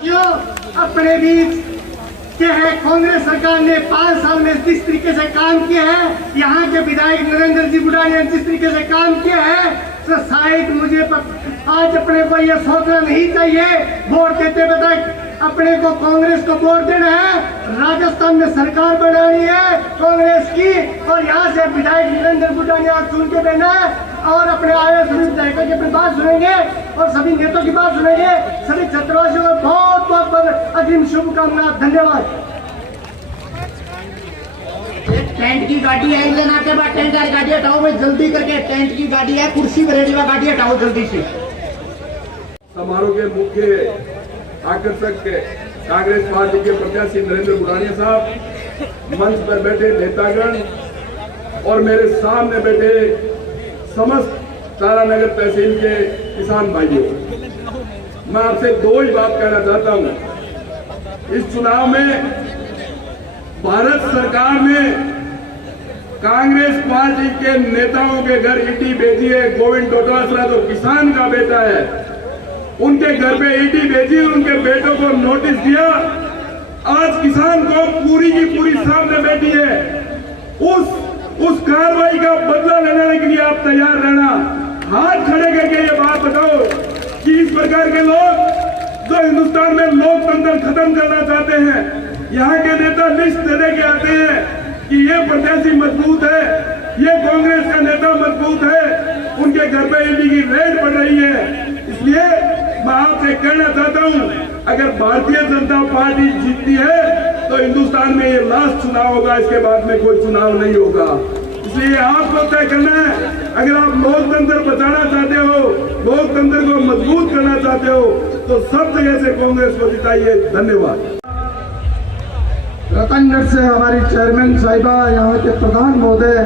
क्यों अपने बीच के है कांग्रेस सरकार ने 5 साल में जिस तरीके से काम किया है, यहाँ के विधायक नरेंद्र जी बुढ़ानिया ने जिस तरीके से काम किया है, तो शायद मुझे आज अपने को ये सोचना नहीं चाहिए वोट देते वक्त अपने को कांग्रेस को वोट देना है। राजस्थान में सरकार बनानी है कांग्रेस की और यहाँ से विधायक नरेंद्र बुढ़ानिया चुन के देना है और अपने आए सभी विधायकों की बात सुनेंगे और सभी नेताओं की बात सुनेंगे। सभी छत्रवासियों को बहुत बहुत अग्रिम शुभकामनाएं, धन्यवाद। टेंट की गाड़ी है, लेना के बाद टेंट की गाड़ी हटाओ भाई जल्दी करके। टेंट की गाड़ी है, कुर्सी पर रेडी गाड़ी हटाओ जल्दी से। समारोह के मुख्य आकर्षक कांग्रेस पार्टी के प्रत्याशी नरेंद्र बुढ़ानिया साहब, मंच पर बैठे नेतागण और मेरे सामने बैठे समस्त तारानगर तहसील के किसान भाइयों, मैं आपसे दो ही बात कहना चाहता हूं। इस चुनाव में भारत सरकार ने कांग्रेस पार्टी के नेताओं के घर ईटी भेजी है। गोविंद डोटासरा जो किसान का बेटा है, उनके घर पे ईटी भेजी, उनके बेटों को नोटिस दिया। आज किसान को पूरी की पूरी सामने बैठी है। उस कार्रवाई का बदला लेने के लिए आप तैयार रहना। हाथ खड़े करके ये बात बताओ कि इस प्रकार के लोग जो हिंदुस्तान में लोकतंत्र खत्म करना चाहते हैं, यहाँ के नेता लिस्ट दे के आते हैं कि ये प्रत्याशी मजबूत है, ये कांग्रेस का नेता मजबूत है, उनके घर पे ईडी की रेड पड़ रही है। इसलिए मैं आपसे कहना चाहता हूं, अगर भारतीय जनता पार्टी जीतती है तो हिंदुस्तान में ये लास्ट चुनाव होगा, इसके बाद में कोई चुनाव नहीं होगा। इसलिए आपको तय करना है, अगर आप लोकतंत्र बचाना चाहते हो, लोकतंत्र को मजबूत करना चाहते हो, तो सब जगह से कांग्रेस को जिताइए। धन्यवाद। रतनगढ़ से हमारी चेयरमैन साहिबा, यहाँ के प्रधान महोदय,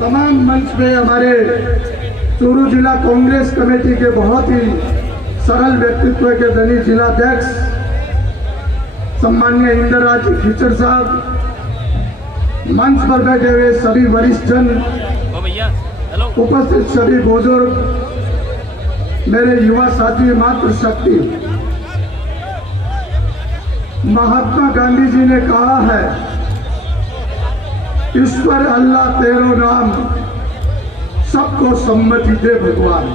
तमाम मंच पे हमारे चूरू जिला कांग्रेस कमेटी के बहुत ही सरल व्यक्तित्व के धनी जिलाध्यक्ष सम्माननीय इंद्रराज खिचड़ साहब, मंच पर बैठे हुए सभी वरिष्ठ जन, उपस्थित सभी बुजुर्ग, मेरे युवा साथी, मातृशक्ति, महात्मा गांधी जी ने कहा है, ईश्वर अल्लाह तेरो नाम, सबको सम्मति दे भगवान।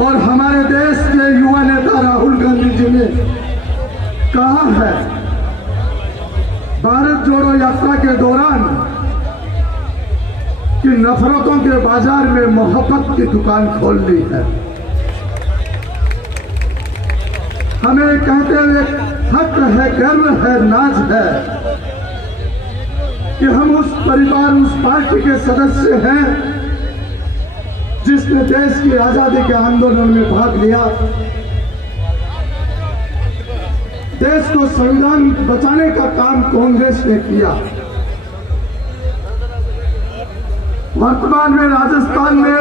और हमारे देश के युवा नेता राहुल गांधी जी ने कहा है, भारत जोड़ो यात्रा के दौरान कि नफरतों के बाजार में मोहब्बत की दुकान खोल ली है। हमें कहते हुए फक्र है, गर्व है, नाज है कि हम उस परिवार, उस पार्टी के सदस्य हैं जिसने देश की आजादी के आंदोलन में भाग लिया, देश को संविधान बचाने का काम कांग्रेस ने किया। वर्तमान में राजस्थान में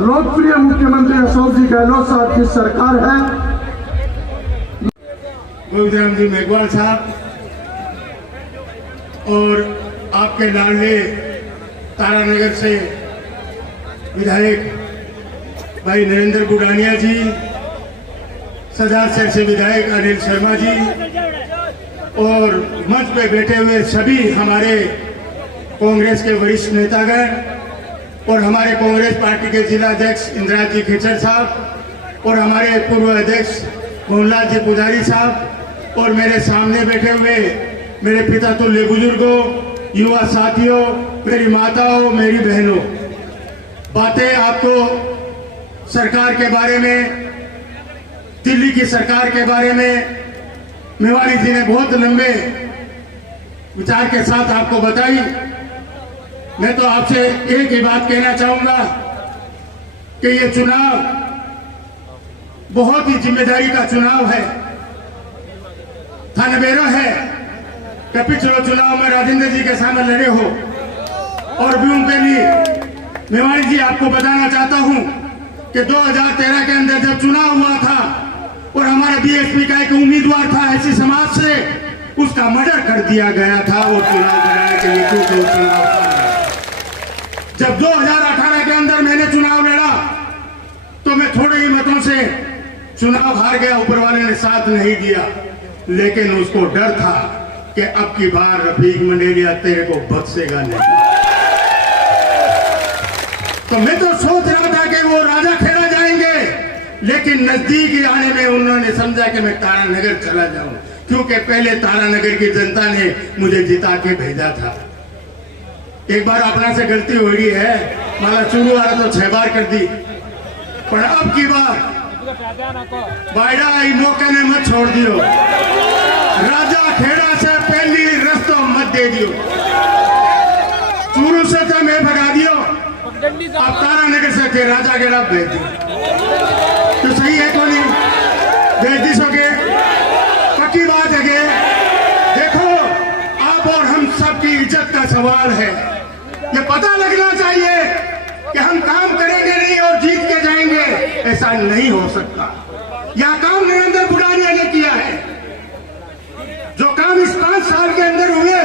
लोकप्रिय मुख्यमंत्री अशोक जी गहलोत साहब की सरकार है। गोविंदराम जी मेघवाल साहब और आपके लाडले तारानगर से विधायक भाई नरेंद्र बुढ़ानिया जी, सजाद से विधायक अनिल शर्मा जी और मंच पे बैठे हुए सभी हमारे कांग्रेस के वरिष्ठ नेतागण और हमारे कांग्रेस पार्टी के जिला अध्यक्ष इंद्रराज जी खिचड़ साहब और हमारे पूर्व अध्यक्ष मोहनलाल जी पुजारी साहब और मेरे सामने बैठे हुए मेरे पिता तुल्य बुजुर्गों, युवा साथियों, मेरी माताओं, मेरी बहनों, बातें आपको सरकार के बारे में, दिल्ली की सरकार के बारे में मेवाड़ी जी ने बहुत लंबे विचार के साथ आपको बताई। मैं तो आपसे एक ही बात कहना चाहूंगा कि ये चुनाव बहुत ही जिम्मेदारी का चुनाव है। थानबेरा है कि पिछले चुनाव में राजेंद्र जी के सामने लड़े हो और भी उनके लिए मेवाड़ी जी आपको बताना चाहता हूं कि 2013 के अंदर जब चुनाव हुआ था और हमारे बीएसपी का एक उम्मीदवार था ऐसी समाज से, उसका मर्डर कर दिया गया था। वो चुनाव कराने के लिए जो चुनाव था, जब 2018 के अंदर मैंने चुनाव लड़ा तो मैं थोड़े ही मतों से चुनाव हार गया, ऊपर वाले ने साथ नहीं दिया, लेकिन उसको डर था कि अब की बार रफीक मंडेलिया तेरे को बख्शेगा नहीं। तो मैं तो सोच रहा था कि वो राजा खेड़ा जाएंगे, लेकिन नजदीक आने में उन्होंने समझा कि मैं तारानगर चला जाऊं, क्योंकि पहले तारानगर की जनता ने मुझे जिता के भेजा था। एक बार अपना से गलती हो गई है, माला चुरू वाला तो 6 बार कर दी, पर अब की बार बाइडा आई मौके ने मत छोड़ दियो, राजा खेड़ा से पहली रस्तो मत दे दियो, चूरू से तो मैं भगा दियो, अब तारानगर से थे राजा खेड़ा भेज दियो, तो सही है तो नहीं? भेज दी सोगे, पक्की बात है कि देखो आप और हम सबकी इज्जत का सवाल है। ये पता लगना चाहिए कि हम काम करेंगे नहीं और जीत के जाएंगे, ऐसा नहीं हो सकता। यह काम नरेंद्र बुढ़ानिया ने किया है, जो काम इस 5 साल के अंदर हुए।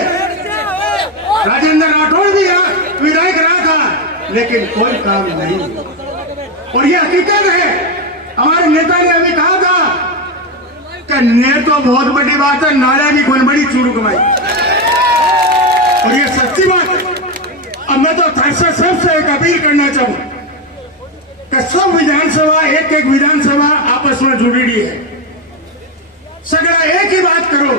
राजेंद्र राठौड़ भी विधायक रहा था, लेकिन कोई काम नहीं। और यह हकीकत है, हमारे नेता ने अभी कहा था कि नेर तो बहुत बड़ी बात है, नाले भी कोई बड़ी चूरू कमाई, और यह सच्ची बात है। अब मैं तो सबसे एक अपील करना चाहूं कि सब विधानसभा एक विधानसभा आपस में जुड़ी है, सगड़ा एक ही बात करो,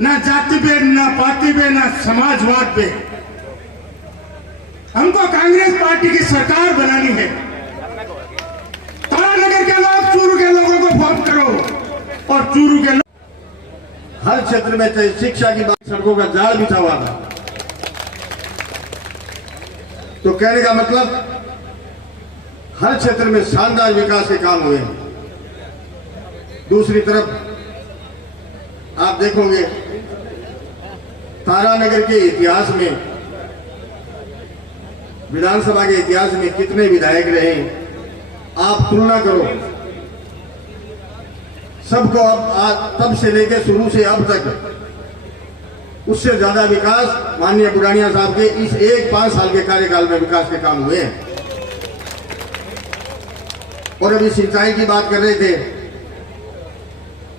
ना जाति पे, ना पार्टी पे, ना समाजवाद पे। हमको कांग्रेस पार्टी की सरकार बनानी है। तारानगर के लोग चूरू के लोगों को वोट करो, और चूरू के लोग हर क्षेत्र में, चाहे शिक्षा की बात, सड़कों का जाल बिछा हुआ था। तो कहने का मतलब हर क्षेत्र में शानदार विकास के काम हुए हैं। दूसरी तरफ आप देखोगे तारानगर के इतिहास में, विधानसभा के इतिहास में कितने विधायक रहे, आप तुलना करो। सबको अब तब से लेकर शुरू से अब तक उससे ज्यादा विकास माननीय बुढ़ानिया साहब के इस 5 साल के कार्यकाल में विकास के काम हुए हैं। और अभी सिंचाई की बात कर रहे थे,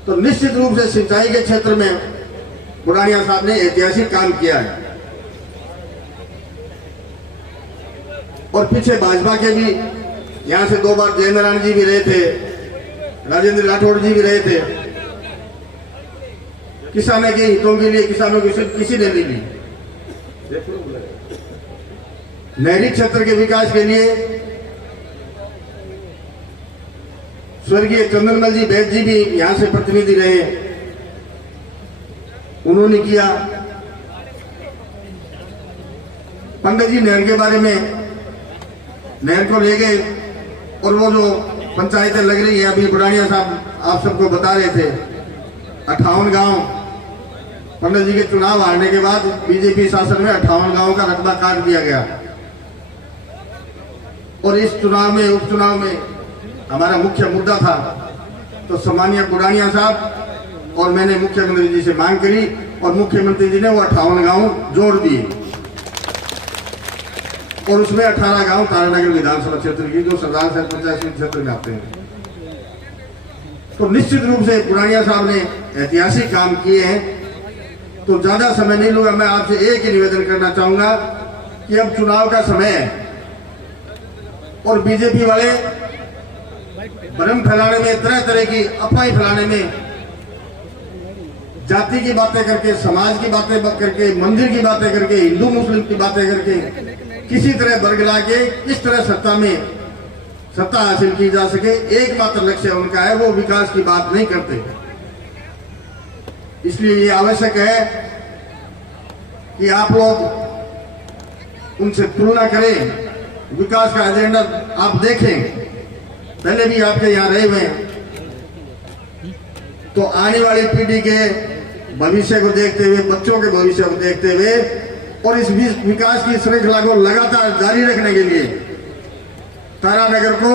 तो निश्चित रूप से सिंचाई के क्षेत्र में बुढ़ानिया साहब ने ऐतिहासिक काम किया है। और पीछे भाजपा के भी यहां से 2 बार जयनारायण जी भी रहे थे, राजेंद्र राठौड़ जी भी रहे थे। किसानों के हितों के लिए किसानों की किसी ने नहीं ली। नहरी क्षेत्र के विकास के लिए स्वर्गीय चंदनमल जी बैद जी भी यहां से प्रतिनिधि रहे, उन्होंने किया। पंडित जी नहर के बारे में, नहर को ले गए, और वो जो पंचायतें लग रही है, अभी बुढ़ानिया साहब आप सबको बता रहे थे, 58 गांव पंडित जी के चुनाव हारने के बाद बीजेपी शासन में 58 गांवों का रकबा काट दिया गया। और इस चुनाव में, उपचुनाव में हमारा मुख्य मुद्दा था, तो सम्मानीय बुढ़ानिया साहब और मैंने मुख्यमंत्री जी से मांग करी, और मुख्यमंत्री जी ने वो 58 गांव जोड़ दिए, और उसमें 18 गांव तारानगर विधानसभा क्षेत्र की, जो सरदार साहब पंचायत क्षेत्र में आते हैं। तो निश्चित रूप से बुढ़ानिया साहब ने ऐतिहासिक काम किए हैं। तो ज्यादा समय नहीं लूंगा, मैं आपसे एक ही निवेदन करना चाहूंगा कि अब चुनाव का समय है, और बीजेपी वाले भ्रम फैलाने में, तरह तरह की अफवाह फैलाने में, जाति की बातें करके, समाज की बातें करके, मंदिर की बातें करके, हिंदू मुस्लिम की बातें करके, किसी तरह बरगला के इस तरह सत्ता हासिल की जा सके, एकमात्र लक्ष्य उनका है, वो विकास की बात नहीं करते। इसलिए ये आवश्यक है कि आप लोग उनसे तुलना करें, विकास का एजेंडा आप देखें। पहले भी आपके यहाँ रहे हुए हैं, तो आने वाली पीढ़ी के भविष्य को देखते हुए, बच्चों के भविष्य को देखते हुए, और इस विकास की श्रृंखला को लगातार जारी रखने के लिए तारानगर को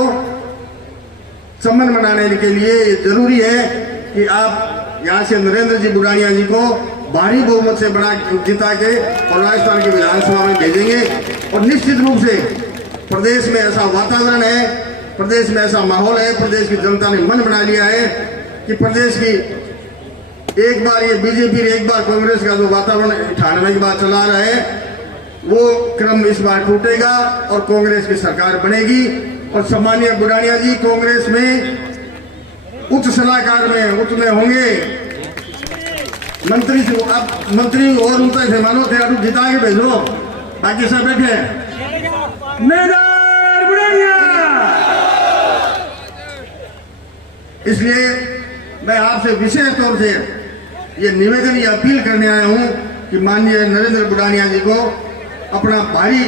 सम्मान मनाने के लिए जरूरी है कि आप यहाँ से नरेंद्र जी बुढ़ानिया जी को भारी बहुमत से बड़ा जिता के और राजस्थान की विधानसभा में भेजेंगे। और निश्चित रूप से प्रदेश में ऐसा वातावरण है प्रदेश में ऐसा माहौल है, प्रदेश की जनता ने मन बना लिया है कि प्रदेश की एक बार ये बीजेपी ने एक बार कांग्रेस का जो वातावरण 98 के बाद चला रहा है वो क्रम इस बार टूटेगा और कांग्रेस की सरकार बनेगी। और सम्मानीय बुढ़ानिया जी कांग्रेस में उच्च सलाहकार में उच्च में होंगे, मंत्री से अब मंत्री और ऊंचा से मानो थे अब जिता के भेजो, बाकी सब बैठे इसलिए मैं आपसे विशेष तौर से ये निवेदन ये अपील करने आया हूं कि माननीय नरेंद्र बुढ़ानिया जी को अपना भारी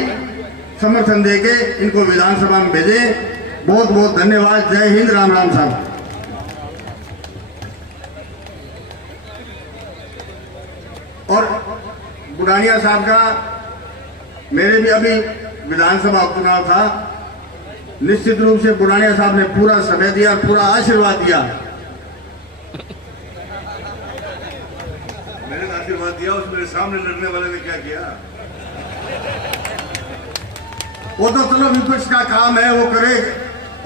समर्थन देके इनको विधानसभा में भेजें। बहुत बहुत धन्यवाद। जय हिंद, राम राम साहब। और बुढ़ानिया साहब का मेरे भी अभी विधानसभा उपचुनाव था, निश्चित रूप से बुढ़ानिया साहब ने पूरा समय दिया, पूरा आशीर्वाद दिया। मैंने आशीर्वाद दिया, उस मेरे सामने लड़ने वाले ने क्या किया? वो तो चलो विपक्ष का काम है, वो करे,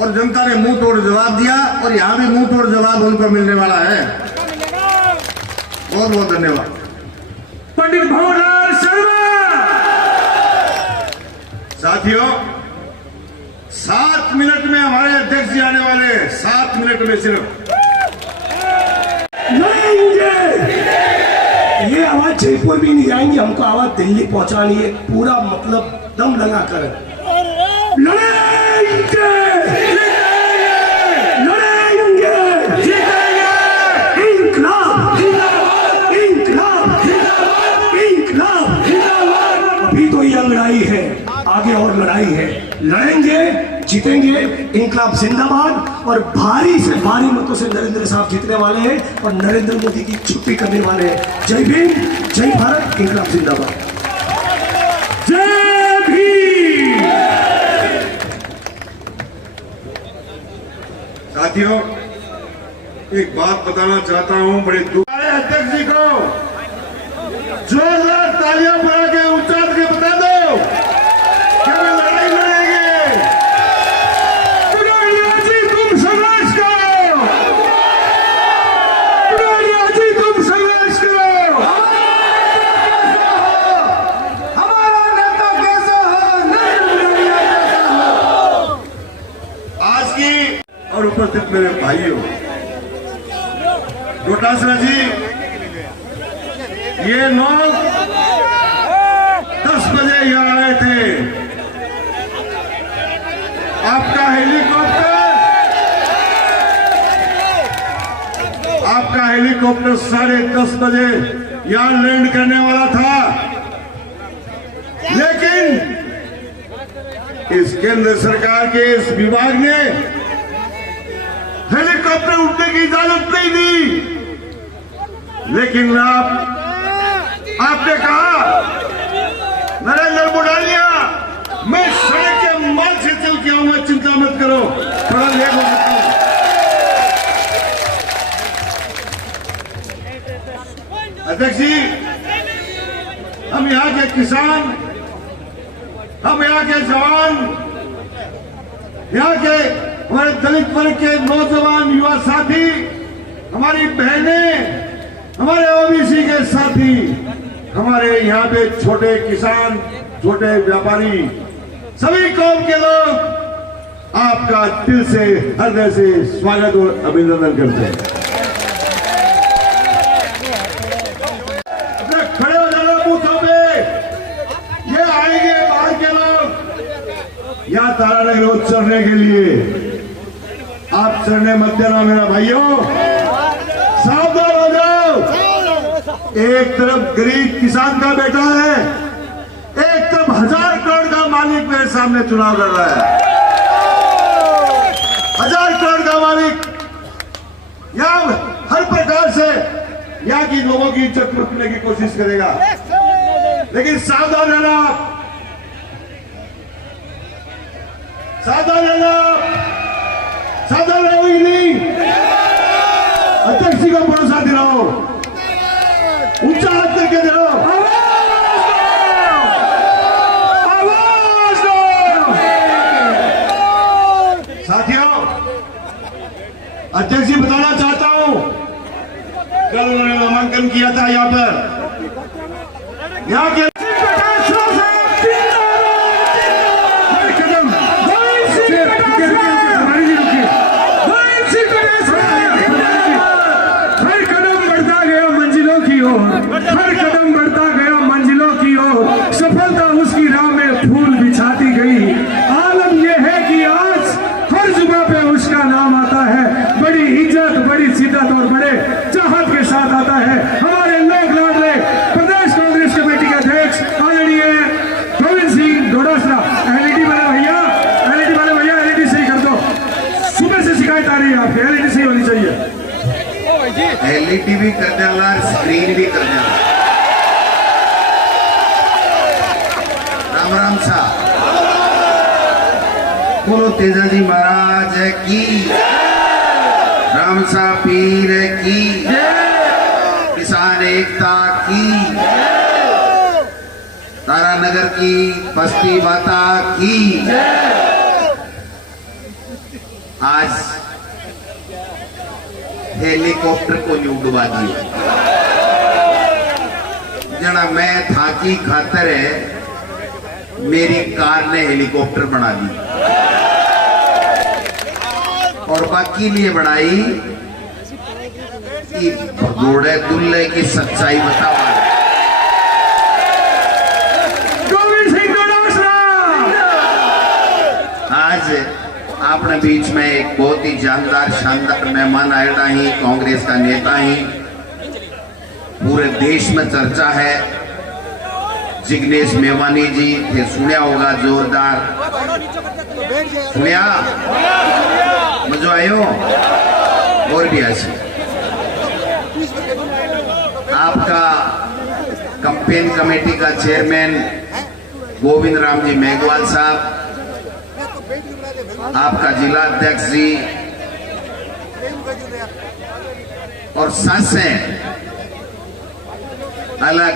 और जनता ने मुंह तोड़ जवाब दिया और यहां भी मुंह तोड़ जवाब उनको मिलने वाला है। बहुत बहुत धन्यवाद। पंडित भंवरलाल शर्मा। साथियों 7 मिनट में हमारे अध्यक्ष जी आने वाले हैं, 7 मिनट में सिर्फ। ये आवाज जयपुर भी नहीं जाएंगी, हमको आवाज दिल्ली पहुंचानी है, पूरा मतलब दम लगा कर लड़ेंगे, लड़ेंगे, इंकलाब, इंकलाब, इंकलाब। अभी तो ये लड़ाई है, आगे और लड़ाई है, लड़ेंगे, जीतेंगे। इंकलाब जिंदाबाद। और भारी से भारी मतों से नरेंद्र साहब जीतने वाले हैं और नरेंद्र मोदी की छुट्टी करने वाले हैं। जय भीम, जय भारत, इंकलाब जिंदाबाद। जय भीम। साथियों एक बात बताना चाहता हूं, बड़े दुख अध्यक्ष जी को जोरदार तालियां बजा के उच्चार के बता दो कि हम लड़ाई लड़ेंगे। बुढ़ानिया जी तुम संघर्ष करो, बुढ़ानिया जी तुम संघर्ष करो। हमारा नेता कैसा हो, नरेंद्र बुढ़ानिया कैसा हो। आज की और उपस्थित मेरे भाइयों, डोटासरा जी, ये लोग 10 बजे यहाँ आए थे। आपका हेलीकॉप्टर 10:30 बजे यहाँ लैंड करने वाला था, लेकिन इस केंद्र सरकार के इस विभाग ने हेलीकॉप्टर उड़ने की इजाजत नहीं दी। लेकिन आपने कहा नरेंद्र बुढ़ानिया मैं सड़क के मार्ग से चल के आऊंगा, चिंता मत करो, थोड़ा लेट हो सकता हूं। अध्यक्ष जी, हम यहाँ के किसान, हम यहाँ के जवान, यहाँ के हमारे दलित वर्ग के नौजवान युवा साथी, हमारी बहनें, हमारे ओबीसी के साथी, हमारे यहाँ पे छोटे किसान, छोटे व्यापारी, सभी कौम के लोग आपका दिल से, हृदय से स्वागत और अभिनंदन करते हैं। अपने खड़े हो जाना बूथों पे, ये आएंगे बाहर के लोग यहाँ तारानगर रोड चढ़ने के लिए। आप चढ़ने मत देना मेरा भाइयों, सावधान हो जाओ। एक तरफ गरीब किसान का बेटा है, एक तरफ 1000 करोड़ का मालिक मेरे सामने चुनाव लड़ रहा है। 1000 करोड़ का मालिक यहाँ हर प्रकार से यहाँ की लोगों की इज्जत लूटने की कोशिश करेगा, लेकिन सावधान रहना, सावधान रहना, सावधान रहोगी नहीं। अध्यक्ष जी को भरोसा दिलाओ, ऊंचा हाथ करके दिलाओ, आवाज दो। साथियों था यहाँ पर, यहाँ के हर कदम बढ़ता गया मंजिलों की ओर, सफलता उसकी राह में फूल बिछाती गई। आलम यह है कि आज हर जुबा पे उसका नाम आता है, बड़ी इज्जत, बड़ी शिद्दत और बड़े चाहत के साथ आता है। हमारे लोक लाडले प्रदेश कांग्रेस कमेटी के अध्यक्ष आदरणीय गोविंद सिंह डोडासरा। एलईडी वाले भैया, एलईडी सही कर दो। सुबह से शिकायत आ रही है आपकी, एलईडी सही होनी चाहिए। एलईडी भी कर देना, स्क्रीन भी कर देना। राम राम सा बोलो तेजाजी महाराज की, राम सा पीर की, किसान एकता की, तारानगर की बस्ती माता की। आज हेलीकॉप्टर को नहीं उड़वा दिया जना, मैं था की खातर है मेरी कार ने हेलीकॉप्टर बना दी और बाकी लिए बनाई कि घोड़े दुल्ले की सच्चाई बतावा। आज अपने बीच में एक बहुत ही जानदार शानदार मेहमान आया ही, कांग्रेस का नेता ही, पूरे देश में चर्चा है। जिग्नेश मेवानी जी थे, सुनिया होगा, जोरदार सुनिया, मजा आयो और भी ऐसे। आपका कैंपेन कमेटी का चेयरमैन गोविंद राम जी मेघवाल साहब, आपका जिला अध्यक्ष जी और सासें अलग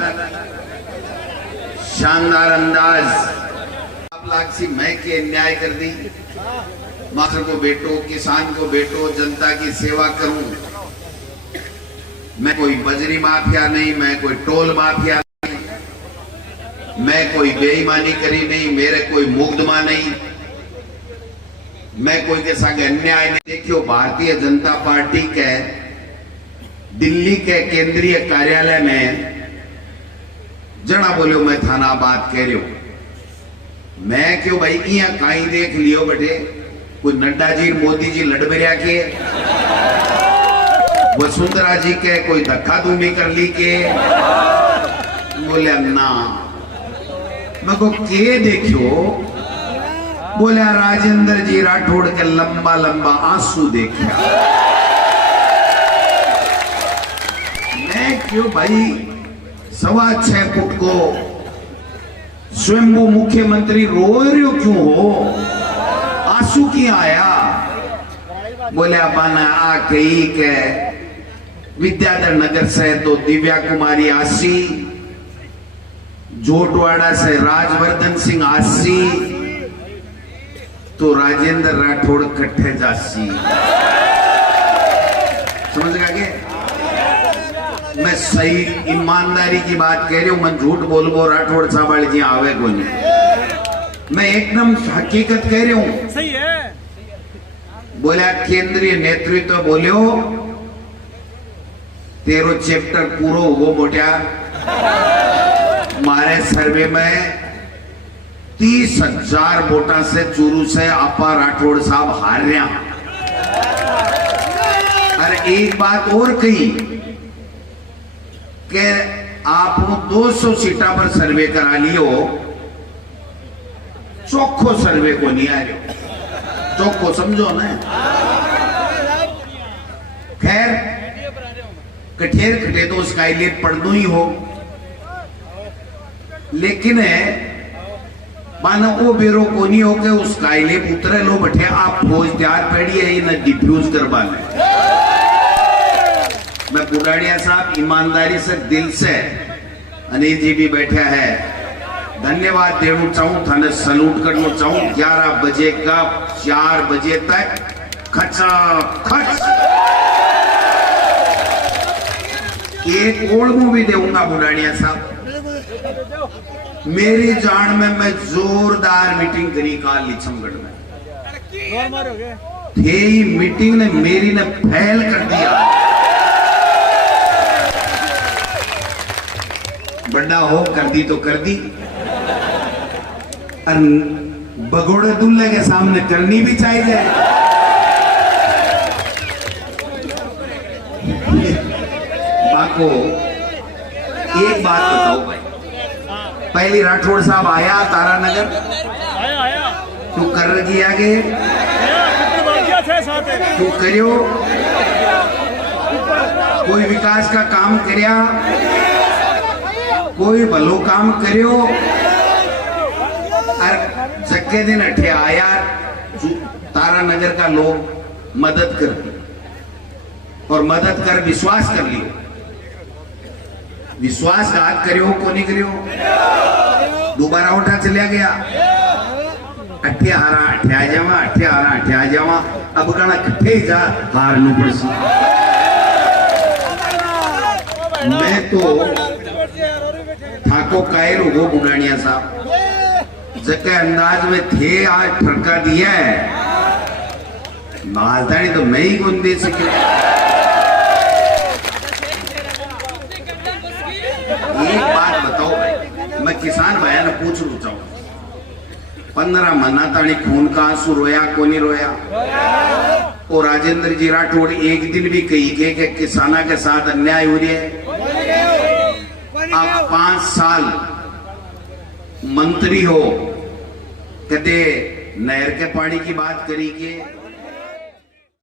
शानदार अंदाज। आप लाख मैं के न्याय कर दी, मास्टर को बेटो, किसान को बेटो, जनता की सेवा करूं। मैं कोई बजरी माफिया नहीं, मैं कोई टोल माफिया नहीं, मैं कोई बेईमानी करी नहीं, मेरे कोई मुकदमा नहीं, मैं कोई के संग अन्याय नहीं। देखियो, भारतीय जनता पार्टी के दिल्ली के केंद्रीय कार्यालय में जना बोलियो मैं थाना बात कह रही हूं। मैं क्यों भाई यहाँ कहीं देख लियो बटे, कोई नड्डा जी मोदी जी लड़बरिया के, वसुंधरा जी के कोई धक्का धूमी कर ली के, बोले ना मैं को के देखियो, बोले राजेंद्र जी राठौड़ के लंबा लंबा आंसू देखा। मैं क्यों भाई 6.25 फुट को स्वयंभू मुख्यमंत्री रो रहे हो क्यों हो, आंसू क्यों आया? बोले अपना आ कही के विद्याधर नगर से तो दिव्या कुमारी आसी, जोटवाड़ा से राजवर्धन सिंह आसी, तो राजेंद्र राठौड़ कट्ठे जासी। समझ गए? मैं सही ईमानदारी की बात कह रही हूं, मैं झूठ बोलबो राठौड़ साहब जी आवे को नहीं, मैं एकदम हकीकत कह रही हूं। सही है। बोला केंद्रीय नेतृत्व बोलियो तेरो चैप्टर पूरा हो मोटिया, मारे सर्वे में 30,000 वोटा से चूरू से आपा राठौड़ साहब हार रहा। अरे एक बात और कही कि आप 200 सीटा पर सर्वे करा लियो, चौखो सर्वे को नहीं आ रहे, चौखो समझो ना। खैर कठेर खटे तो उसका लिए पढ़ना ही हो, लेकिन मानो वो बेरो को नहीं हो के उसका लिए उतरे लो बैठे आप फौज तैयार पेड़ी है न डिफ्यूज करवा ले। मैं बुढ़ाड़िया साहब ईमानदारी से दिल से, अनिल जी भी बैठा है, धन्यवाद देना चाहूं, थाने सलूट करना चाहूं। 11 बजे का 4 बजे तक खचा खच एक ओढ़मू भी दूंगा बुढ़ानिया साहब। मेरी जान में मैं जोरदार मीटिंग करी काल लिछमगढ़ में थे ही मीटिंग ने मेरी ने फैल कर दिया। बड़ा हो कर दी तो कर दी, और बगोड़े दूल्हे के सामने करनी भी चाहिए। बाको एक बात बताओ भाई, पहली राठौड़ साहब आया तारानगर, तू कर रही आगे तू करियो कोई विकास का काम करिया, कोई भलो काम करियो, और जक्के दिन अठे आया तारानगर का लोग मदद कर दी, और मदद कर विश्वास कर लियो। विश्वासघात करियो को नहीं करियो, दोबारा उठा चलिया गया, अठे हारा अठे आ जावा, अठे हारा अठे आ जावा, अब कहना कट्ठे जा हार नू पड़सी। मैं तो ठाको कायल हो बुढ़ानिया साहब, जके अंदाज में थे आज ठरका दिया है, मालधानी तो मैं ही कौन दे सके। एक बात बताओ भाई, मैं किसान भाई ने पूछ लू चाहूँ, 15 महीना तानी खून का आंसू रोया को नहीं रोया? और राजेंद्र जी राठौड़ एक दिन भी कही के कि किसाना के साथ अन्याय हो रही है। आप 5 साल मंत्री हो, कदे नहर के पानी की बात करी के